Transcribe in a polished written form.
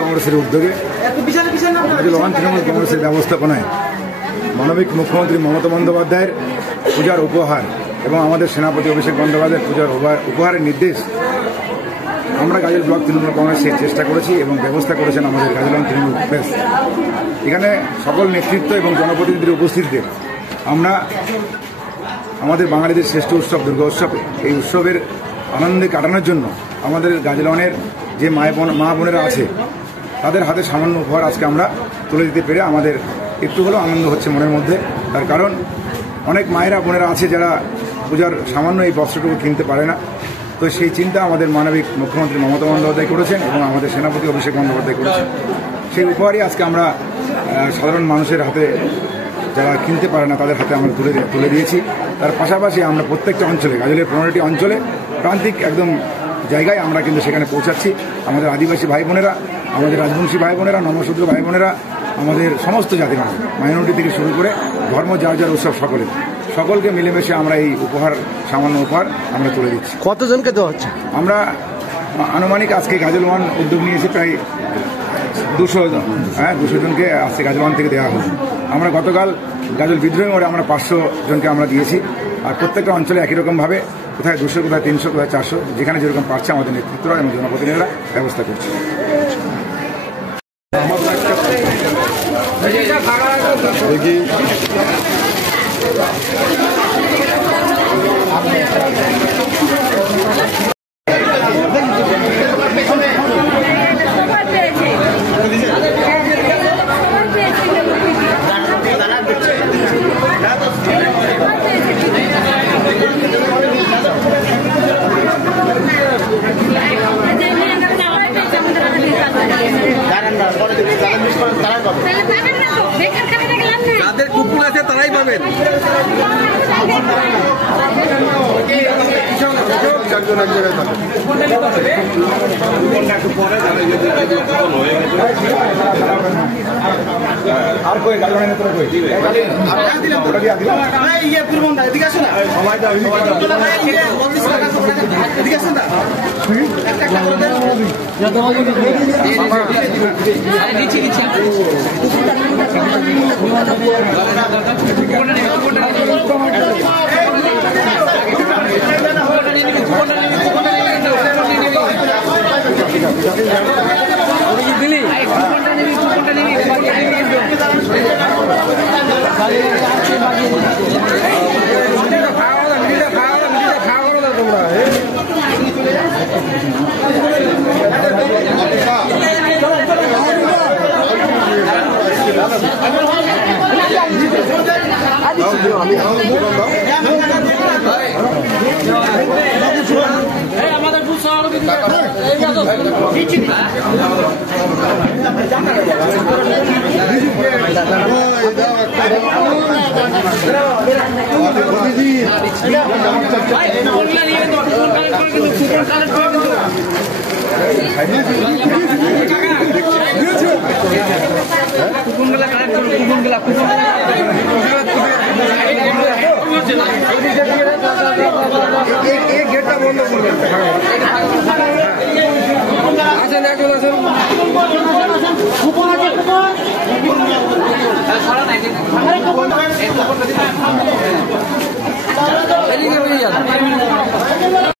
কংগ্রেসের উদ্যোগে তৃণমূল কংগ্রেসের ব্যবস্থাপনায় মানবিক মুখ্যমন্ত্রী মমতা বন্দ্যোপাধ্যায়ের পূজার উপহার এবং আমাদের সেনাপতি অভিষেক বন্দ্যোপাধ্যায়ের পূজার উপহারের নির্দেশ আমরা গাজল ব্লক তৃণমূল কংগ্রেসের চেষ্টা করেছি এবং ব্যবস্থা করেছেন আমাদের গাজল তৃণমূল কংগ্রেস। এখানে সকল নেতৃত্ব এবং জনপ্রতিনিধির উপস্থিতিতে আমরা আমাদের বাঙালিদের শ্রেষ্ঠ উৎসব দুর্গা উৎসব, এই উৎসবের আনন্দে কাটানোর জন্য আমাদের গাজলনের যে মা বোনেরা আছে তাদের হাতে সামান্য উপহার আজকে আমরা তুলে দিতে পেরে আমাদের একটু হলেও আনন্দ হচ্ছে মনের মধ্যে। তার কারণ অনেক মায়েরা বোনেরা আছে যারা পূজার সামান্য এই বস্ত্রটুকু কিনতে পারে না, তো সেই চিন্তা আমাদের মানবিক মুখ্যমন্ত্রী মমতা বন্দ্যোপাধ্যায় করেছেন এবং আমাদের সেনাপতি অভিষেক বন্দ্যোপাধ্যায় করেছেন। সেই উপহারই আজকে আমরা সাধারণ মানুষের হাতে যারা কিনতে পারে না তাদের হাতে আমরা তুলে দিয়েছি। তার পাশাপাশি আমরা প্রত্যেকটা অঞ্চলে গাজলের 15টি অঞ্চলে প্রান্তিক একদম জায়গায় আমরা কিন্তু সেখানে পৌঁছাচ্ছি। আমাদের আদিবাসী ভাই বোনেরা, আমাদের রাজবংশী ভাই বোনেরা, নমশূদ্র ভাই বোনেরা, আমাদের সমস্ত জাতির মানুষ, মাইনরিটি থেকে শুরু করে ধর্ম যার যার উৎসব সকলকে মিলেমিশে আমরা এই সামান্য উপহার আমরা তুলে দিচ্ছি। কতজনকে দেওয়া হচ্ছে? আমরা আনুমানিক আজকে গাজল ওয়ান উদ্যোগ নিয়েছি প্রায় 200 জনকে আজকে গাজল ওয়ান থেকে দেওয়া হয়েছে। আমরা গতকাল গাজল বিদ্রোহী মোড়ে আমরা 500 জনকে আমরা দিয়েছি। আর প্রত্যেকটা অঞ্চলে একই রকমভাবে কোথায় 200, কোথায় 300, কোথায় 400, যেখানে যেরকম পারছে আমাদের নেতৃত্বরা এবং জনপ্রতিনিধিরা ব্যবস্থা করছে। যাদের কুকুর আছে তারাই পাবেন। আর কই গাজল নেই, তোরা কই এদিকে আসো না, সবাই তো এদিকে আসো না, একটা করে দেন। गेट बंद कर